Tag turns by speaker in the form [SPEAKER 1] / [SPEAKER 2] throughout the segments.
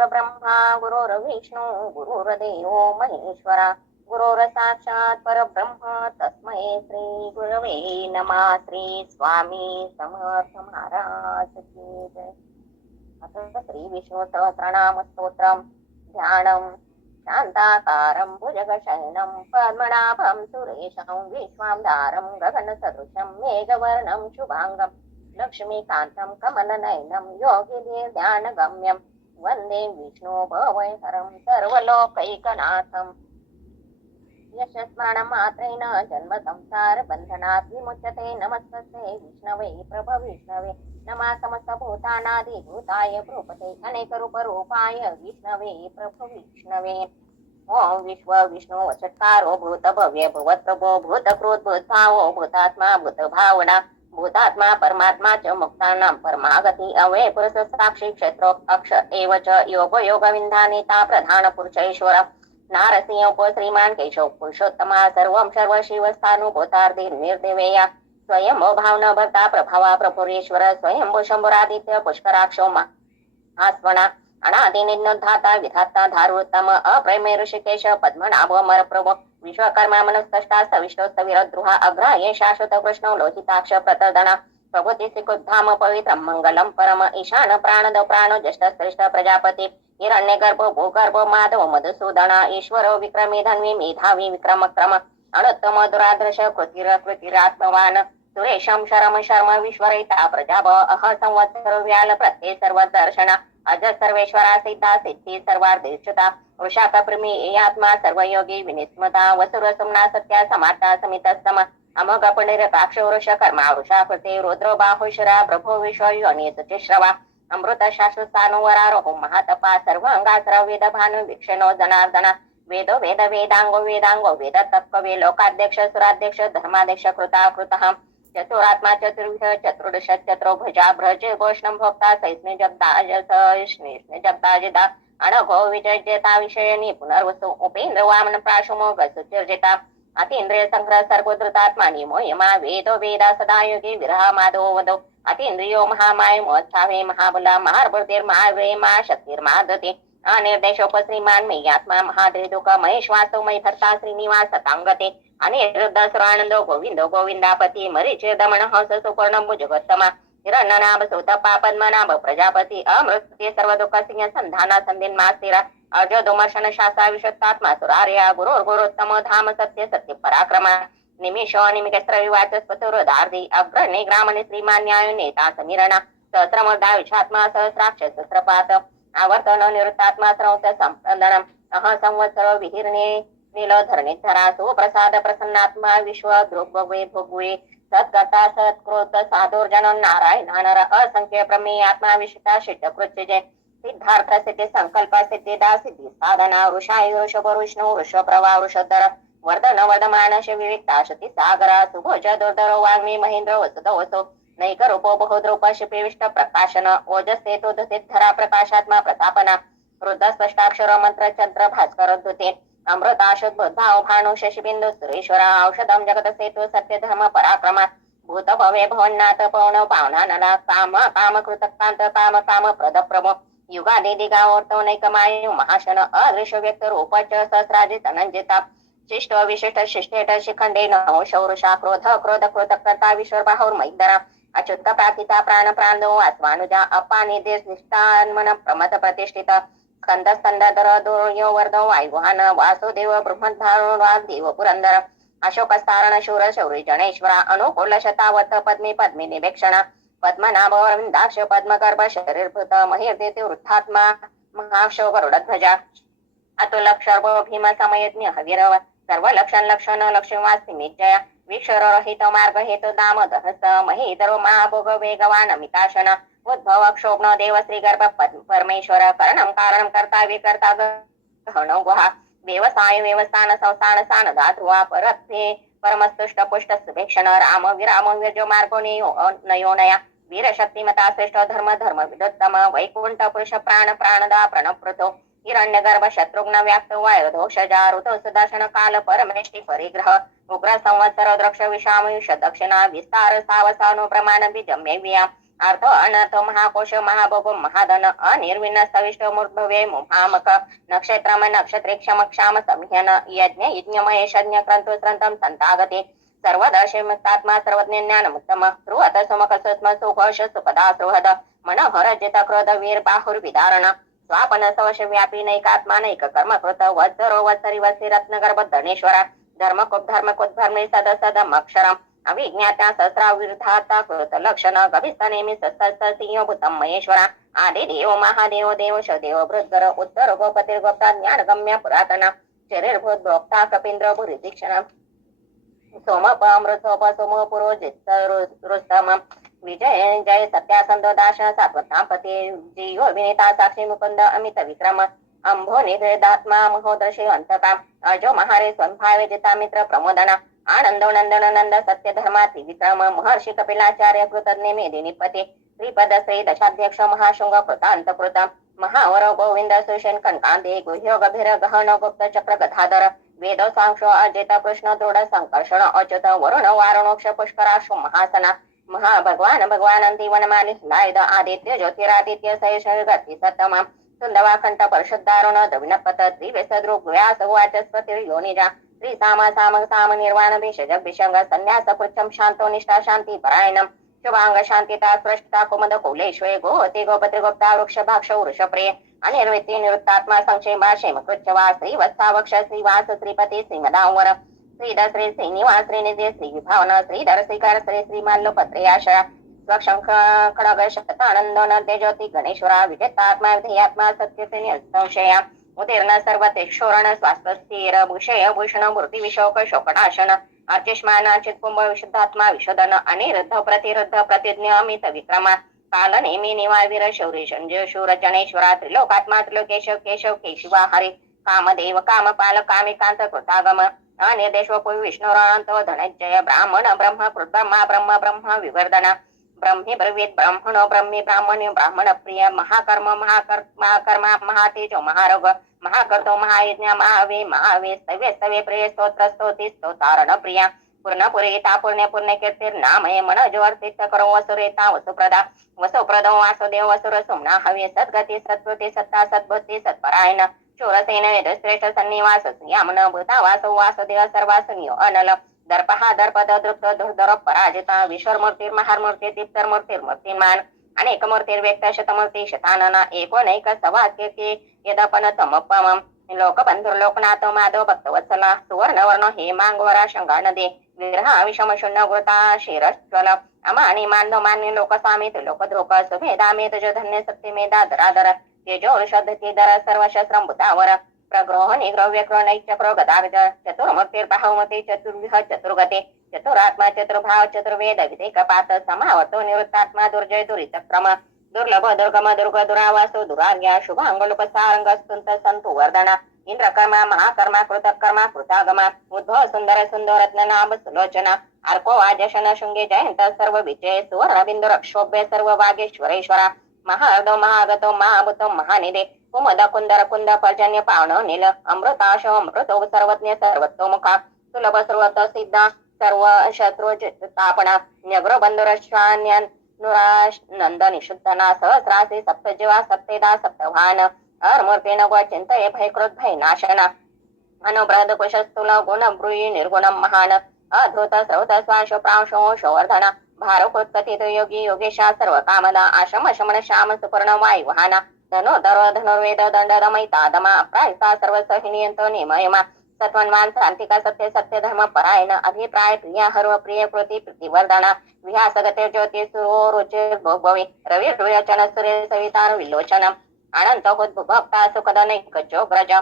[SPEAKER 1] गुरुर्ब्रह्मा गुरुर्विष्णू गुरुर्देव महेश्वरा गुरुर्साक्षात परब्रह्म तस्मै श्री गुरवे नमा श्री स्वामी समर्थ महाराज की जय. अथ श्री विष्णू सहस्रनाम स्तोत्रम ध्यानम शान्ताकारं भुजगशयनं पद्मनाभं सुरेशं विश्वांधारं गगनसदृशं मेघवर्णं शुभाङ्गं लक्ष्मीकान्तं कमलनयनं योगिनी ध्यानगम्यं वन्दे विष्णु भवैहरं सर्वलोकैकनाथम्। यशस्मरणमात्रेण जन्म संसार बन्धनात् विमुच्यते नमस्तस्ते विष्णवे प्रभविष्णवे नमा समस्तभूतानादिभूताय भ्रूपते अनेकरूपरूपाय विष्णवे प्रभु विष्णवे। विश्व विष्णु वचत्कारो भूत भव्य भुवत्प्रभो भूतकृत भूतात्मा भूतभावना। भूतात्मा परमात्मा च मुक्तानां परमागति अवे पुरुष साक्षी क्षेत्रो अक्ष एव च योग योगविन्धानिता प्रधान पुरुषेश्वर। नारसिंह श्रीमान केशव पुरुषोत्तमा सर्वं सर्व शिवस्थानुभूतार्धि निर्देवेया। स्वयं भावना भर्ता प्रभावा प्रपुरेश्वर स्वयं शंभुरादित्य पुष्कराक्षो आस्वना अनादि विधाता धारुत्तम अप्रेमे ऋषिकेश पद्मनाभ मरप्रभ विश्वकर्मा मनुस्तष्टा सविष्टो सविरद्रुहा अग्राह्ये शाश्वत कृष्ण लोहिताक्ष प्रतदना प्रभुति श्रीकुद्धाम पवित्रं मङ्गलं परम ईशान प्राणद प्राणो ज्येष्ठ श्रेष्ठ प्रजापती हिरण्य गर्भ भूगर्भ माधव मधुसूदन ईश्वर विक्रमी धन्वी मेधावी विक्रम क्रम अनुत्तम दुरादृश कृतिर कृतिरात्मवान सुरेशम शरम शर्म विश्वरिता प्रजाभ अह संवत्सर व्याल प्रत्यय सर्व दर्शना अज सर्वेश्वरा सिद्धा सिद्धी सर्वार्धेक्षता वृषाक प्रमी आत्मा सर्वयोगी विनिस्मता वसुर सुमना सत्या समार्था समित सम अमग पुणिर काक्ष वृष कर्मा वृषा कृते रुद्र बाहुशरा प्रभो विश्व योनित श्रवा अमृत शास्त्र स्थानुवरारोह महातपा सर्व अंगासर वेद भानु वीक्षणो जनार्दना। वेदो वेद वेदांगो वेदांगो वेद तत्कवे लोकाध्यक्ष सुराध्यक्ष धर्माध्यक्ष कृता कृतः। चतुरात्मा चतुर्विध चतुर्दश चतुर्भुजा भ्रज घोषणं भोक्ता सैस्ने जगदाजस्ने जगदाजिदा अणघो विजयजेता विषयनी पुनर्वसु उपेंद्र वामन प्राशुमो गसुचर्जिता अतीन्द्रिय संग्रह सर्वोद्धृतात्मा निमो यमा वेदो वेदा सदा योगी विरहा माधो वदो। अतीन्द्रियो महामाय मोत्सावे महाबला महार्बुद्धिर मा महाशक्तिर्मादते। अनिर्देशोपश्रीमान मे आत्मा महादेदुक महेश्वासो मय भर्ता श्रीनिवास तांगते अनिरुद्ध सुरानंदो गोविंदो गोविंदापती मरीचे दमन हंस सुपर्ण भुजगोत्तमा हिरण्यनाभ सुतपा पद्मनाभ प्रजापती अमृत्य सर्व दुःख सिंह संधाना संधीन मास्तिरा। अज दुमर्शन शासा विशुद्धात्मा सुरार्या गुरुर गुरुत्तम धाम सत्य सत्य पराक्रमा। निमिष निमिषस्त्र विवाच स्फुरुदार्धी अग्रणी ग्रामणे श्रीमान न्याय नेता समीरणा। सहस्रमर्दा विषात्मा सहस्राक्ष सहस्रपात। आवर्तन निवृत्तात्मा श्रौत संप्रदनम अह संवत्सर विहीर्णे नीलधरणीधरा सुप्रसाद प्रसन्नात्मा विश्व ध्रुववे भोगवे। सत्कर्ता सत्कृत साधुर्जन नारायण नर असंख्य प्रमेय आत्मा विशिता शिष्टकृत्य सिद्धार्थ सिद्धी संकल्प सिद्धिदा सिद्धी साधना वृषायुष वृष्णू वृष प्रवा वृषधर वर्धन वर्धमान विविक्ता शती सागरा सुभोज दुर्धर वाग्मी महेंद्र वसुद वसो। नैक रूपो बहुद्रूप प्रकाशन ओजस्ते तो धरा प्रकाशात्मा प्रतापना वृद्ध स्पष्टाक्षर मंत्र चंद्र भास्कर धुते अमृताशुद्ध भाव भानु शशिबिंदु सुरेश्वर औषधम जगत सेतु सत्य धर्म पराक्रमा भूत भवे भवन्नाथ पवन पावना नला काम काम कृतकांत काम काम प्रद प्रभो युगादि दिगावर्तो नैकमायु महाशन अदृश्य व्यक्त रूप च सहस्राजित अनंजिता शिष्ट विशिष्ट शिष्टेट शिखंडे नव शौरुषा क्रोध क्रोध कृतकर्ता कर्ता विश्वर बाहुर मैदरा। अच्युत प्राकिता प्राण प्राणो आत्मानुजा अपा निर्देश निष्ठान्मन प्रमथ प्रतिष्ठित। स्कंद स्कंद दर दुर्यो वर्ध वायुवान वासुदेव ब्रह्मधारुण देव पुरंदर अशोक स्थारण शूर शौरी जनेश्वरा अनुकूल शतावत पद्मी पद्मी निवेक्षणा पद्मनाभ वृंदाक्ष पद्मगर्भ शरीरभूत महिर्देते वृद्धात्मा महाक्षो गरुडध्वजा अतुल क्षर्भ भीम समयज्ञ हविरव सर्व लक्षण लक्षण लक्ष्मीवासी निजया विक्षर रहित मार्ग हेतु दाम दहस महीधरो महाभोग वेगवान अमिताशन उद्भव क्षोभन देव श्री गर्भ परमेश्वर करणम कारणम कर्ता विकर्ता गहन गुहा व्यवसाय व्यवस्थान संस्थान सान धातुवा परत्थे परमस्तुष्ट पुष्ट सुभेक्षण राम विराम विरजो मार्गो नयोनया वीर शक्तिमता श्रेष्ठ धर्म धर्म विदोत्तम वैकुंठ पुरुष प्राण प्राणदा प्रणपृथो हिरण्य गर्भ शत्रुघ्न व्याप्त वायुदोष ऋतो सुदर्शन काल परमेष्टि परिग्रह उग्र संवत्सर द्रक्ष विषामयुष दक्षिणा विस्तार सावसानु प्रमाण बीजम्य व्याम अर्थ अनर्थ महाकोश महाभोग महाधन अनिर्विण सविष्ट मूर्धवे मुहामक नक्षत्रम नक्षत्रे क्षम क्षाम संह्यन यज्ञ यज्ञमय यज्ञ क्रंतु स्रंतम संतागते सर्वदर्शे सर्वज्ञ ज्ञान मुक्तम ध्रुवत सुमक सुस्म सुघोष सुपदा सुहद मन जित क्रोध वीर बाहुर विदारण स्वापन सवश व्यापी नैकात्मा नैक कर्मकृत वत्सरो वत्सरी वत्सी रत्न धनेश्वरा धर्मकोद्धर्मकोद्धर्मे कुप धर्म कुप धर्मे सद सदम अक्षरम अविज्ञात्या सहस्रा विरुद्धाता कृत लक्षण गभिस्त महेश्वरा. आदि देव महादेव देव शदेव भृद्गर उत्तर गोपतिर्गोप्ता ज्ञानगम्य ज्ञान गम्य पुरातना. शरीर भूत भोक्ता कपींद्र भुरी दीक्षण सोमप अमृत सोप सोम पुरोजित रुस्तम विजय जय सत्यासंद दाश सात्वतापते जियो विनीता साक्षी मुकुंद अमित विक्रम. अंभो निवेदात्मा महोदर्शी अंतका अजो महारे स्वयंभावे जिता मित्र प्रमोदना। आनंदो नंदन नंद सत्य धर्माती विक्रम महर्षि कपिलाचार्य कृतज्ञ मेदिनीपती श्रीपद श्री दशाध्यक्ष महाशृंग कृतांत कृत महावर गोविंद सुषेण कनकांदे गुह्य गभीर गहन गुप्त चक्र गधाधर वेद सांक्ष अजित कृष्ण दृढ संकर्षण अच्युत वरुण वारणोक्ष पुष्कराशु महासना। महाभगवान भगवान भगवानंती वनमाली लायद आदित्य ज्योतिरादित्य सयश गती सतमा सुंदवा कंठ परिशुद्धारुण द्रविणपत त्रिवेसदृग व्यास वाचस्पती योनिजा। श्री साम साम साम निर्वाण भेषज विषंग संन्यास पृच्छम शांतो निष्ठा शांती परायणम शुभांग शांतिता स्पष्टता कुमद कुलेश्वे गोहते गोपत्र गोप्ता वृक्ष भाक्ष वृष प्रिय। अनिर्विती निवृत्तात्मा संक्षेमा क्षेम कृच्छवा श्री वत्सावक्ष श्रीवास श्रीपती सिंहदावर श्रीधर श्री श्रीनिवास श्रीनिधी श्री विभावना श्रीधर श्रीकर श्री श्री खडग शतानंद नद्य ज्योती गणेश्वरा विजयतात्मा विधेयात्मा सत्य संशया उदीर्ण सर्व तेक्षोरण स्वास्थ भूषय भूषण मूर्ती विशोक शोकनाशन अर्चिष्मान चित्कुंभ विशुद्धात्मा विशोधन अनिरुद्ध प्रतिरुद्ध प्रतिज्ञ अमित विक्रमा काल नेमी निवावीर शौरी संजय शूर जनेश्वरा त्रिलोकात्मा त्रिलोकेश केशव केशिवा हरी कामदेव कामपाल कामिकांत कृतागम अनिर्देशवपु विष्णुरांत धनंजय ब्राह्मण ब्रह्म कृतब्रह्मा ब्रह्म ब्रह्म विवर्धन ब्रह्मे ब्रवीत ब्रह्मणो ब्रह्मे ब्राह्मण ब्राह्मण प्रिय महाकर्म महाकर् महाकर्मा महातेजो महारोग महाकर्तो महायज्ञ महावे महावे स्तव्य स्तव्य प्रिय स्तोत्र स्तोति स्तोतारण प्रिया। पूर्ण पुरेता पुण्य पुण्य कीर्तिर्नामय मन जोर तीर्थ करो वसुरेता वसुप्रदा। वसुप्रदो वासुदेव वसुर सुमना हवे सद्गती सत्वते सत्ता सद्बुद्धी सत्परायण। शूरसेन वेदश्रेष्ठ सन्निवास यामन भूता वासो वासुदेव सर्वासुनियो अनल। दर्पहा दर्पद दृप्त दुर्धर पराजिता विश्वमूर्तीर महामूर्ती दीप्तर्मूर्तीर्मूर्तिमान अनेक मूर्तीर्व्यक्त शतमूर्ती शतानना एकोनैक सवाकीर्ती यदपन तमपम लोकबंधुर लोकनाथ माधव भक्तवत्सला सुवर्णवर्ण हे मांगवरा शंगानदे विरहा विषम शून्य वृता शिरस्वल अमानी मान्य मान्य लोकस्वामी लोकद्रोक सुभेदामे तुझ धन्य सत्यमेदा दरादर तेजो शब्दती दर सर्व शस्त्रम भूतावर प्रग्रह निग्रह व्यग्रह नैचक्र गदार्ज चतुर्मूर्तिर्बाहुमती चतुर्विह चतुर्गते चतुरात्मा चतुर्भाव चतुर्वेद विधे कपात समावतो निवृत्तात्मा दुर्जय दुरितक्रम। दुर्लभ दुर्गम दुर्ग दुरावासो दुरार्या शुभांगलोक सारंग स्तुंत संतु वर्धना इंद्रकर्मा महाकर्मा कृतकर्मा कृतागमा उद्भव सुंदर सुंदरत्न नाम सुलोचना अर्को वाजशन शुंगे जयंत सर्व विजय सुवर्ण बिंदु रक्षोभ्य सर्व वागेश्वरेश्वरा महार्दो महागतो महाभूतो महानिधे। कुमद कुंदर कुंद पर्जन्य पावण निल अमृताश अमृतो सर्वज्ञ सर्वतोमुखा सुलभ सर्वत सिद्धा सर्व शत्रू तापणा न्यग्र बंधुरश्वान्यन नुराश नंद निशुद्धना सहस्रासी सप्तजीवा सप्तेदा सप्तभान अर्मूर्ती नव चिंतये भयकृत भय नाशना। अनुब्रद कुशस्तुल गुण ब्रूयी निर्गुणम महान। अधृत स्रौत श्वास प्रांशो शोवर्धन। भारकृत योगी योगेशा सर्व कामदा आश्रम शमन श्याम सुपर्ण वायुहाना धनुर्धर धनुर्वेद दंड रमयता दमा प्रायसा सर्व सहिनियंत निमयमा सत्वन्मान क्रांतिका सत्य सत्य धर्म परायण अभिप्राय प्रिया हर्व प्रिय कृती प्रतिवर्धना विहास गते ज्योती सुरो रुचिर भोगभवी रवी रुयचन सूर्य सवितार विलोचनम अनंत भक्ता सुखदनैक ग्रज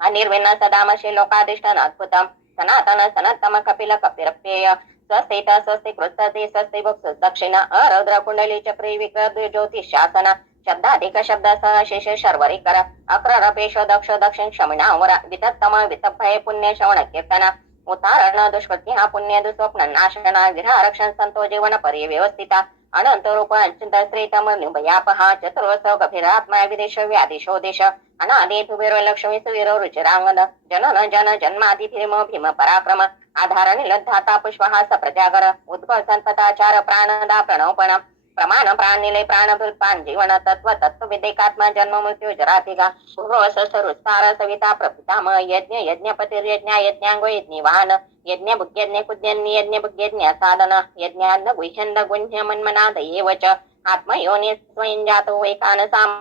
[SPEAKER 1] अनिर्विन्न सदामशी लोकाधिष्ठान अद्भुतम सनातन सनतम कपिल कपिरप्येय स्वस्तिता स्वस्ति कृत्सति स्वस्ति भुक्सु दक्षिण अरौद्र कुंडली चक्री विकृत ज्योतिष शासन शब्दाधिक शब्द सह शेष शर्वरी कर। अक्ररपेश दक्ष दक्षिण शमिनावर वितत्तम वितभय पुण्य श्रवण कीर्तन। उतारण दुष्कृती हा पुण्य दुस्वप्न नाशना विहारक्षण संतो जीवन परिव्यवस्थिता अनंत रूप अंचित श्रीतम निर्भयापहा चतुर्वस गभीरात्मा विदेश व्यादिशो देश अनादि तुबेरो लक्ष्मी सुवीरो रुचिरांगद। जनन जन जन्मादि भीम भीम पराक्रम। आधार निलद्धाता पुष्पहास सप्रजागर उद्भव संपताचार प्राणदा प्रणवपण प्रमाण प्राण निलय प्राण प्राण जीवन तत्व तत्व विदेकात्मा जन्म मृत्यू जरातिका पूर्वस सरुस्तार सविता प्रपिताम यज्ञ यज्ञपतिर्यज्ञ यज्ञांगो यज्ञवाहन यज्ञ भुग्यज्ञ कुद्यन्नि यज्ञ भुग्यज्ञ साधन यज्ञान्न गुह्यन्द गुह्य मन्मनाद एव च आत्मयोनि स्वयं जातो वैकानसाम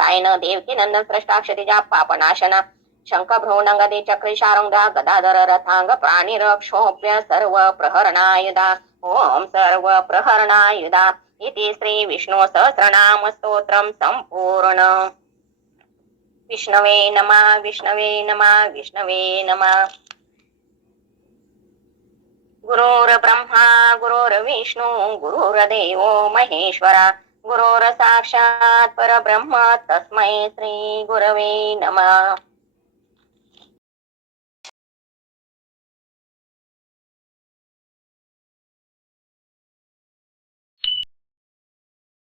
[SPEAKER 1] गायन देवकी नंदन स्रष्टाक्षतिजा पापनाशन शंख भ्रूणंगदे चक्री शारंगा गदाधर रथांग प्राणिरक्षोभ्य सर्व प्रहरणायुधा ओम सर्व प्रहरणायुधा इति श्री विष्णु सहस्रनाम स्तोत्रम संपूर्ण विष्णवे नमः विष्णवे नमः विष्णवे नमः। गुरुर्ब्रह्मा गुरोर्विष्णु गुरुर्देवो महेश्वरा। गुरोर्साक्षात् परब्रह्म तस्मै श्री गुरवे नमः।